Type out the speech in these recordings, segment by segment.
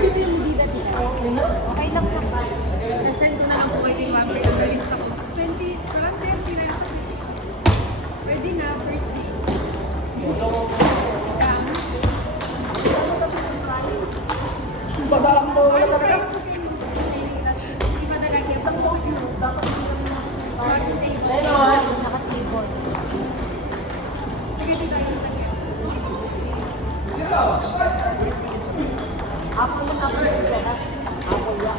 dito yung medida nila. Okay lang po. Nasend ko na lang po kay King Wapper. Ang galis ako. 20, walang 30 lang. Pwede na, first day. Babaang mo na talaga. Hindi pa nalagyan sa po. Naka-table. Sige, dito ayos lang yan. Ako yung kapatid ka na. Ako yan.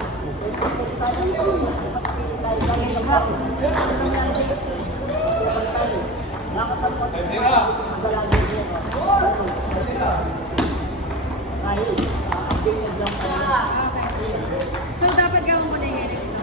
So, dapat gawin mo na yung edit na.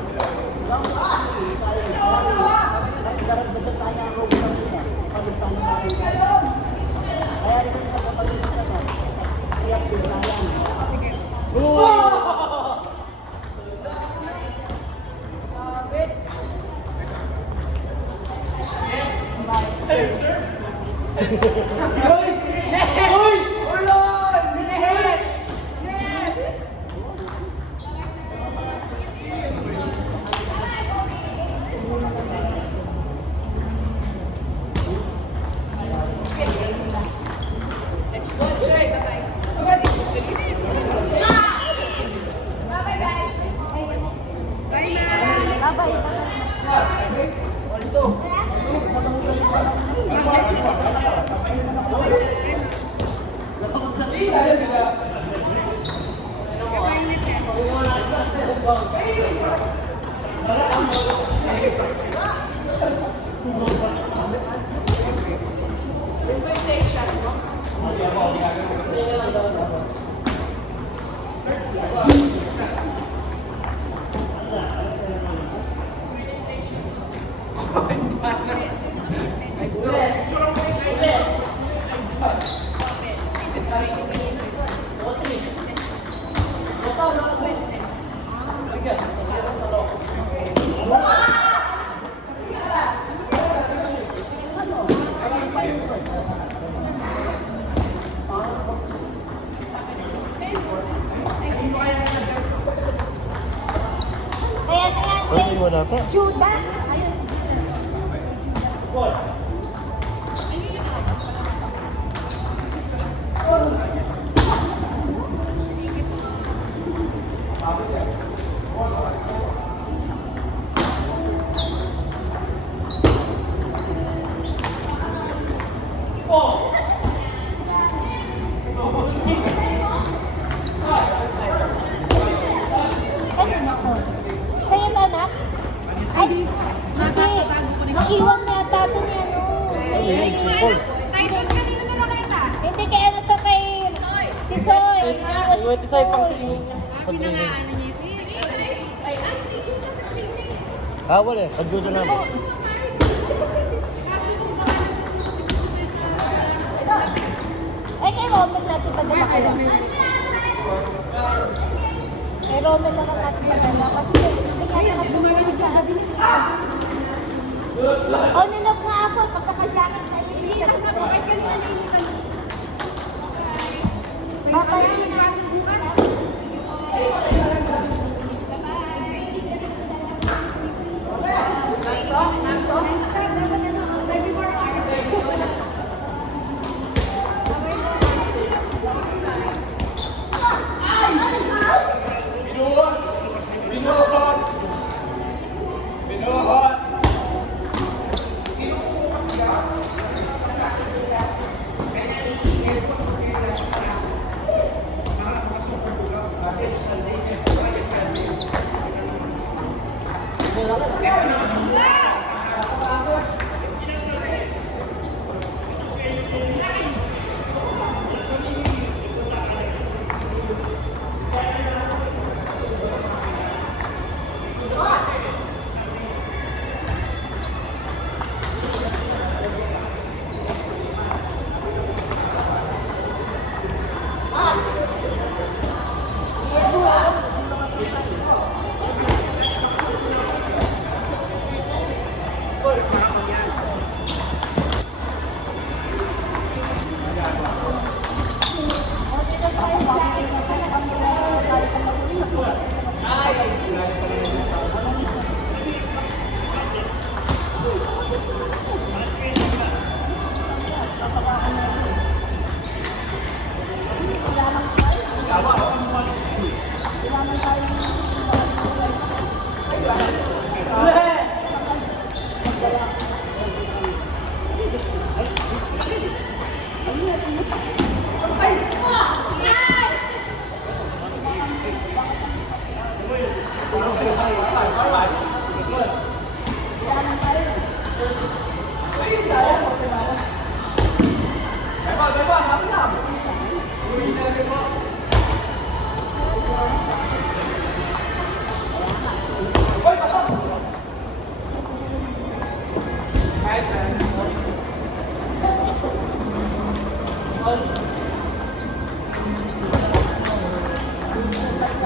Bye na! Bye-bye. Pwede mo na ito. Judah! Kanina to? Sa'yo to, anak? Ay, hindi. Naiwan yata ito niya, no? Titus, kanino to nakita? Hindi kay ano to kay Tisoy. May tisay pang tingin niya. Pinangaano niya ito. Wala eh. Pag-judo namin. Ay, kay Roman natin padala kaya. Kay Roman naman natin padala. Kasi hindi ka na nagsumalit sa sabi niya. Oh, nilog nga ako. Pagkaka-jacket sa inyo. Hindi na ako. Ay, kanina nilitan. Bye-bye.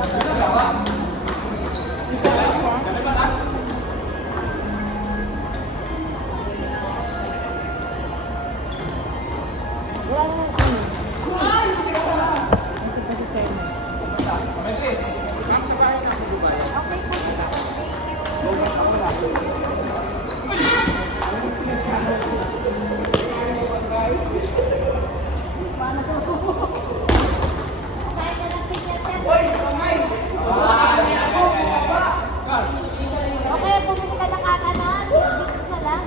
Wala naman. Kasi pa si Sir. Okay po. Okay, bumili ka ng kakanan. Mix na lang.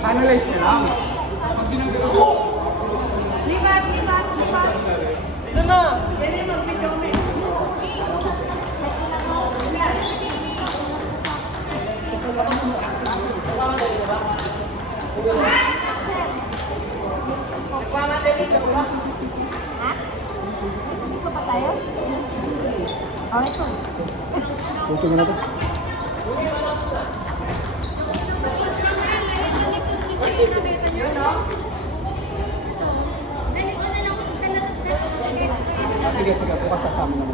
Analyze nyo lang. Lipat, lipat, lipat. Ito na! Ha? Hindi ko pa tayo? Oh, ito. Puso mo na ito. Sige, bukas kasama naman.